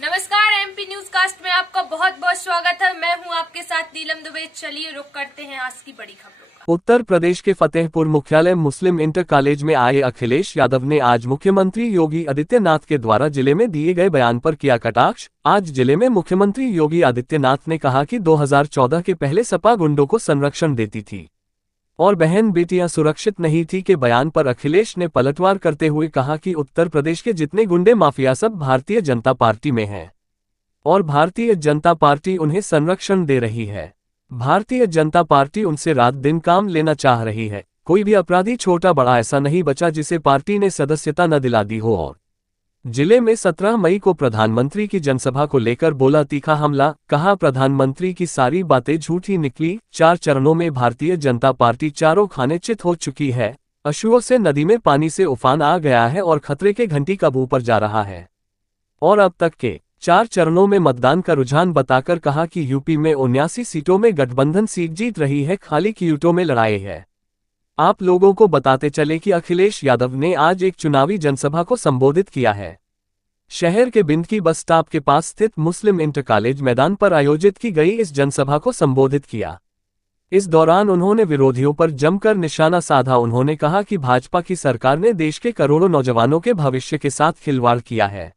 नमस्कार, MP news cast में आपका बहुत बहुत स्वागत है। मैं हूं आपके साथ नीलम दुबे। चलिए रुक करते हैं आज की बड़ी खबरों का। उत्तर प्रदेश के फतेहपुर मुख्यालय मुस्लिम इंटर कॉलेज में आए अखिलेश यादव ने आज मुख्यमंत्री योगी आदित्यनाथ के द्वारा जिले में दिए गए बयान पर किया कटाक्ष। आज जिले में मुख्यमंत्री योगी आदित्यनाथ ने कहा कि 2014 के पहले सपा गुंडों को संरक्षण देती थी और बहन बेटियां सुरक्षित नहीं थी के बयान पर अखिलेश ने पलटवार करते हुए कहा कि उत्तर प्रदेश के जितने गुंडे माफिया सब भारतीय जनता पार्टी में हैं और भारतीय जनता पार्टी उन्हें संरक्षण दे रही है। भारतीय जनता पार्टी उनसे रात दिन काम लेना चाह रही है। कोई भी अपराधी छोटा बड़ा ऐसा नहीं बचा जिसे पार्टी ने सदस्यता न दिला दी हो। और जिले में 17 मई को प्रधानमंत्री की जनसभा को लेकर बोला तीखा हमला। कहा प्रधानमंत्री की सारी बातें झूठी निकली। 4 चरणों में भारतीय जनता पार्टी चारों खाने चित हो चुकी है। अशुओं से नदी में पानी से उफान आ गया है और खतरे के घंटी कब ऊपर जा रहा है। और अब तक के 4 चरणों में मतदान का रुझान बताकर कहा कि यूपी में 79 सीटों में गठबंधन सीट जीत रही है, खाली कीटों में लड़ाई है। आप लोगों को बताते चले कि अखिलेश यादव ने आज एक चुनावी जनसभा को संबोधित किया है। शहर के बिंदकी बस स्टॉप के पास स्थित मुस्लिम इंटर कॉलेज मैदान पर आयोजित की गई इस जनसभा को संबोधित किया। इस दौरान उन्होंने विरोधियों पर जमकर निशाना साधा। उन्होंने कहा कि भाजपा की सरकार ने देश के करोड़ों नौजवानों के भविष्य के साथ खिलवाड़ किया है।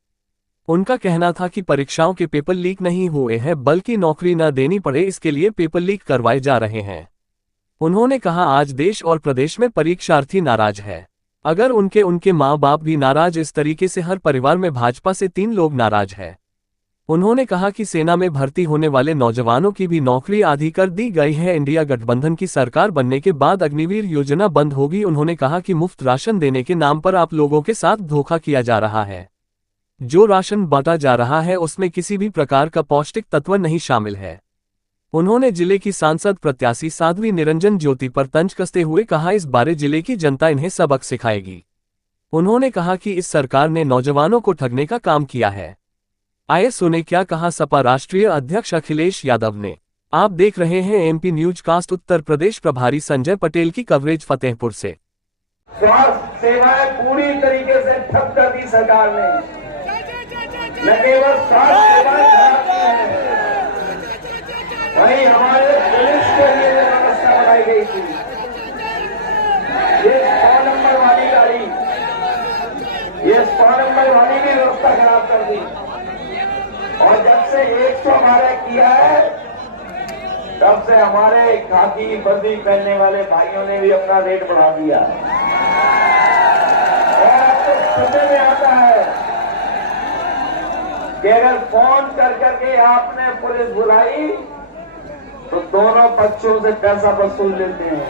उनका कहना था कि परीक्षाओं के पेपर लीक नहीं हुए हैं बल्कि नौकरी न देनी पड़े इसके लिए पेपर लीक करवाए जा रहे हैं। उन्होंने कहा आज देश और प्रदेश में परीक्षार्थी नाराज है। अगर उनके माँ बाप भी नाराज, इस तरीके से हर परिवार में भाजपा से 3 लोग नाराज है। उन्होंने कहा कि सेना में भर्ती होने वाले नौजवानों की भी नौकरी आधी कर दी गई है। इंडिया गठबंधन की सरकार बनने के बाद अग्निवीर योजना बंद होगी। उन्होंने कहा कि मुफ्त राशन देने के नाम पर आप लोगों के साथ धोखा किया जा रहा है। जो राशन बांटा जा रहा है उसमें किसी भी प्रकार का पौष्टिक तत्व नहीं शामिल है। उन्होंने जिले की सांसद प्रत्याशी साध्वी निरंजन ज्योति पर तंज कसते हुए कहा इस बारे जिले की जनता इन्हें सबक सिखाएगी। उन्होंने कहा कि इस सरकार ने नौजवानों को ठगने का काम किया है। आइए सुने क्या कहा सपा राष्ट्रीय अध्यक्ष अखिलेश यादव ने। आप देख रहे हैं MP news cast. Uttar Pradesh प्रभारी संजय पटेल की कवरेज फतेहपुर से। स्वास्थ्य सेवाएं पूरी तरीके से ठप कर दी सरकार ने। न केवल स्वास्थ्य सेवाएं, वहीं हमारे पुलिस के लिए व्यवस्था बनाई गई थी। ये 100 नंबर वाली गाड़ी, ये 100 नंबर वाली भी व्यवस्था खराब कर दी। और जब से 112 किया है तब से हमारे खाकी वर्दी पहनने वाले भाइयों ने भी अपना रेट बढ़ा दिया। और अब तो सुनने में आता है कि अगर फोन कर करके आपने पुलिस बुलाई तो दोनों पक्षों से पैसा वसूल लेते हैं।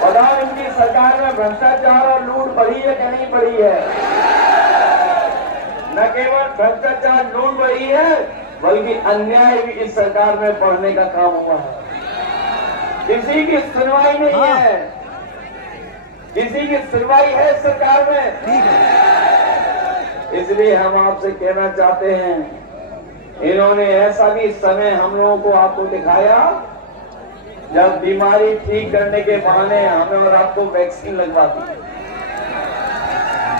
बताओ इनकी सरकार में भ्रष्टाचार और लूट बढ़ी है कि नहीं बढ़ी है? न केवल भ्रष्टाचार लूट बढ़ी है बल्कि अन्याय भी इस सरकार में बढ़ने का काम हुआ है। किसी की सुनवाई नहीं है, किसी की सुनवाई है इस सरकार में। इसलिए हम आपसे कहना चाहते हैं, इन्होंने ऐसा भी समय हम लोगों को आपको दिखाया जब बीमारी ठीक करने के बहाने हमें और आपको वैक्सीन लगवा दी।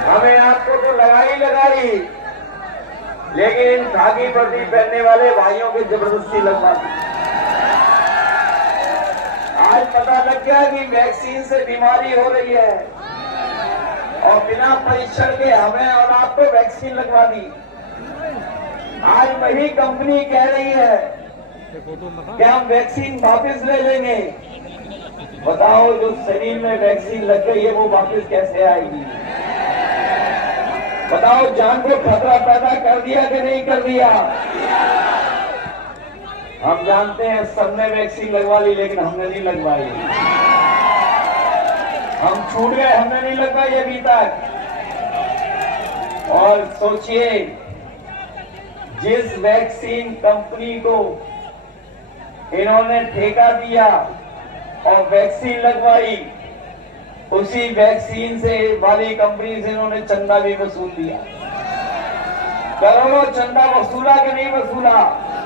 हमें आपको तो लगाई, लेकिन इन खाकी वर्दी पहनने वाले भाइयों की जबरदस्ती लगवा दी। आज पता लग गया कि वैक्सीन से बीमारी हो रही है और बिना परीक्षण के हमें और आपको वैक्सीन लगवा दी। आज वही कंपनी कह रही है कि हम वैक्सीन वापस ले लेंगे। बताओ जो शरीर में वैक्सीन लग गई है वो वापस कैसे आएगी? बताओ जान को खतरा पैदा कर दिया कि नहीं कर दिया? हम जानते हैं सबने वैक्सीन लगवा ली लेकिन हमने नहीं लगवाई। हम छूट गए, हमने नहीं लगवाई अभी तक। और सोचिए जिस वैक्सीन कंपनी को इन्होंने ठेका दिया और वैक्सीन लगवाई, उसी वैक्सीन से वाली कंपनी से इन्होंने चंदा भी वसूल दिया। करोड़ों चंदा वसूला कि नहीं वसूला?